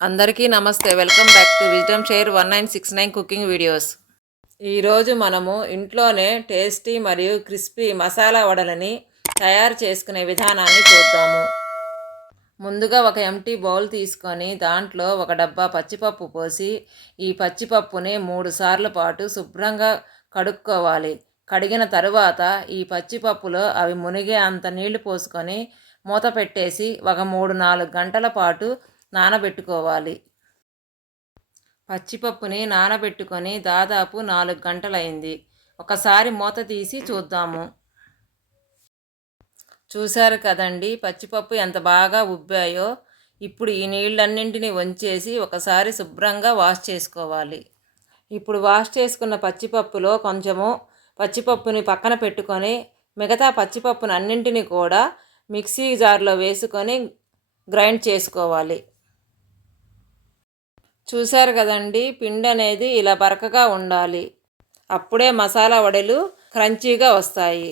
అందరికీ నమస్తే. Welcome back to wisdom share 1969 cooking videos. ఈరోజు మనము ఇంట్లోనే టేస్టీ మరియు క్రిస్పీ మసాలా వడలని తయారు చేసుకునే విధానాన్ని చూద్దాము. ముందుగా ఒక ఎంటీ బౌల్ తీసుకొని దాంట్లో ఒక డబ్బా పచ్చిపప్పు పోసి ఈ పచ్చిపప్పుని 3 సార్లు పాటు శుభ్రంగా కడుక్కోవాలి. కడిగిన తరువాత ఈ పచ్చిపప్పులో అవి మునిగే అంత నీళ్లు పోసుకొని మూత పెట్టేసి ఒక 3-4 గంటల పాటు నానబెట్టుకోవాలి. పచ్చిపప్పుని నానబెట్టుకొని దాదాపు 4 గంటలైంది. ఒకసారి మూత తీసి చూద్దాము. చూశారు కదండి పచ్చిపప్పు ఎంత బాగా ఉబ్బాయో. ఇప్పుడు ఈ నీళ్ళన్నింటినీ వంచేసి ఒకసారి శుభ్రంగా వాష్ చేసుకోవాలి. ఇప్పుడు వాష్ చేసుకున్న పచ్చిపప్పులో కొంచెము పచ్చిపప్పుని పక్కన పెట్టుకొని మిగతా పచ్చిపప్పుని అన్నింటినీ కూడా మిక్సీ జార్లో వేసుకొని గ్రైండ్ చేసుకోవాలి. చూశారు కదండి, పిండి అనేది ఇలా బరకగా ఉండాలి. అప్పుడే మసాలా వడలు క్రంచీగా వస్తాయి.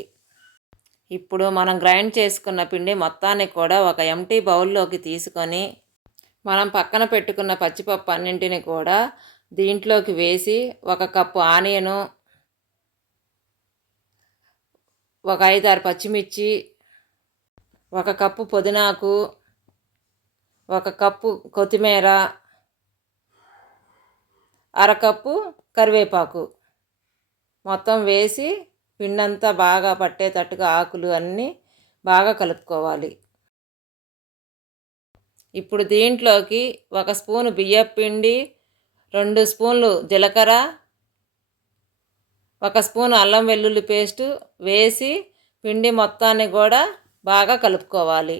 ఇప్పుడు మనం గ్రైండ్ చేసుకున్న పిండి మొత్తాన్ని కూడా ఒక ఎంటీ బౌల్లోకి తీసుకొని మనం పక్కన పెట్టుకున్న పచ్చిపప్పు అన్నింటిని కూడా దీంట్లోకి వేసి 1 కప్పు ఆనియను, ఒక 5-6 పచ్చిమిర్చి, 1 కప్పు పుదీనాకు, 1 కప్పు కొత్తిమీర, అరకప్పు కరివేపాకు మొత్తం వేసి పిండంతా బాగా పట్టేటట్టుగా ఆకులు అన్నీ బాగా కలుపుకోవాలి. ఇప్పుడు దీంట్లోకి 1 స్పూను బియ్యపు పిండి, 2 స్పూన్లు జీలకర్ర, 1 స్పూను అల్లం వెల్లుల్లి పేస్టు వేసి పిండి మొత్తాన్ని కూడా బాగా కలుపుకోవాలి.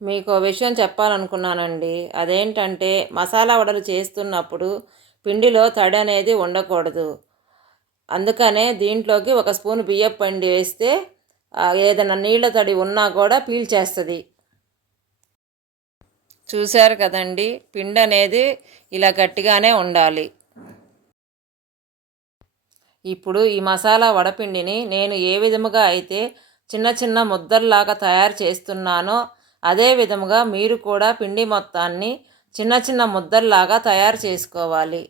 మీకు విషయం చెప్పాలనుకున్నానండి. అదేంటంటే మసాలా వడలు చేస్తున్నప్పుడు పిండిలో తడి అనేది ఉండకూడదు. అందుకనే దీంట్లోకి 1 స్పూన్ బియ్యపు పిండి వేస్తే ఏదైనా నీళ్ళ తడి ఉన్నా కూడా పీల్చేస్తుంది. చూశారు కదండి, పిండి అనేది ఇలా గట్టిగానే ఉండాలి. ఇప్పుడు ఈ మసాలా వడపిండిని నేను ఏ విధముగా అయితే చిన్న చిన్న ముద్దల్లాగా తయారు చేస్తున్నానో అదే విధముగా మీరు కూడా పిండి మొత్తాన్ని చిన్న చిన్న ముద్దల్లాగా తయారు చేసుకోవాలి.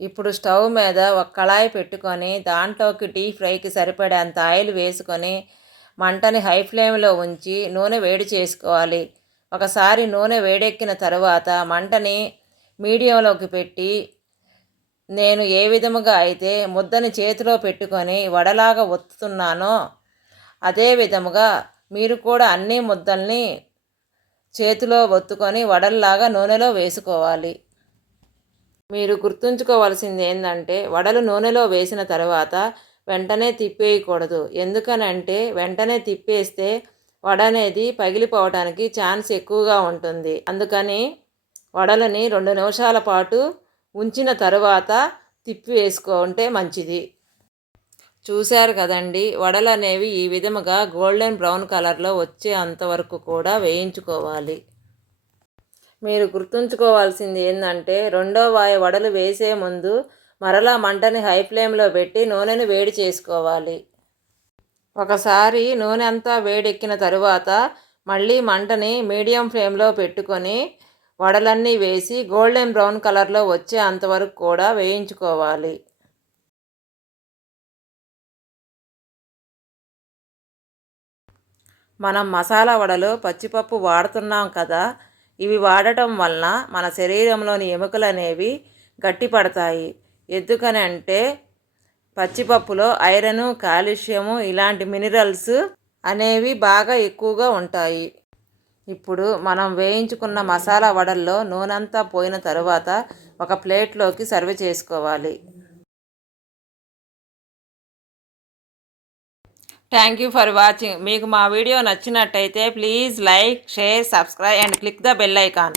ఇప్పుడు స్టవ్ మీద ఒక కళాయి పెట్టుకొని దాంట్లోకి డీప్ ఫ్రైకి సరిపడేంత ఆయిల్ వేసుకొని మంటని హై ఫ్లేమ్లో ఉంచి నూనె వేడి చేసుకోవాలి. ఒకసారి నూనె వేడెక్కిన తర్వాత మంటని మీడియంలోకి పెట్టి నేను ఏ విధముగా అయితే ముద్దని చేతిలో పెట్టుకొని వడలాగా ఒత్తుతున్నానో అదే విధముగా మీరు కూడా అన్ని ముద్దల్ని చేతిలో ఒత్తుకొని వడల్లాగా నూనెలో వేసుకోవాలి. మీరు గుర్తుంచుకోవాల్సింది ఏంటంటే వడలు నూనెలో వేసిన తర్వాత వెంటనే తిప్పేయకూడదు. ఎందుకనంటే వెంటనే తిప్పేస్తే వడ అనేది పగిలిపోవడానికి ఛాన్స్ ఎక్కువగా ఉంటుంది. అందుకని వడలని 2 నిమిషాల పాటు ఉంచిన తరువాత తిప్పి వేసుకుంటే మంచిది. చూశారు కదండి, వడలు అనేవి ఈ విధముగా గోల్డెన్ బ్రౌన్ కలర్లో వచ్చే అంతవరకు కూడా వేయించుకోవాలి. మీరు గుర్తుంచుకోవాల్సింది ఏంటంటే రెండో వాయి వడలు వేసే ముందు మరలా మంటని హై ఫ్లేమ్లో పెట్టి నూనెను వేడి చేసుకోవాలి. ఒకసారి నూనె అంతా వేడెక్కిన తరువాత మళ్ళీ మంటని మీడియం ఫ్లేమ్లో పెట్టుకొని వడలన్నీ వేసి గోల్డెన్ బ్రౌన్ కలర్లో వచ్చే అంతవరకు కూడా వేయించుకోవాలి. మనం మసాలా వడలో పచ్చిపప్పు వాడుతున్నాం కదా, ఇవి వాడటం వలన మన శరీరంలోని ఎముకలు అనేవి గట్టిపడతాయి. ఎందుకని అంటే పచ్చిపప్పులో ఐరను, కాల్షియము ఇలాంటి మినరల్స్ అనేవి బాగా ఎక్కువగా ఉంటాయి. ఇప్పుడు మనం వేయించుకున్న మసాలా వడల్లో నూనెంతా పోయిన తరువాత ఒక ప్లేట్లోకి సర్వ్ చేసుకోవాలి. Thank you for watching. మీకు మా వీడియో నచ్చినట్టయితే please like, share, subscribe and click the bell icon.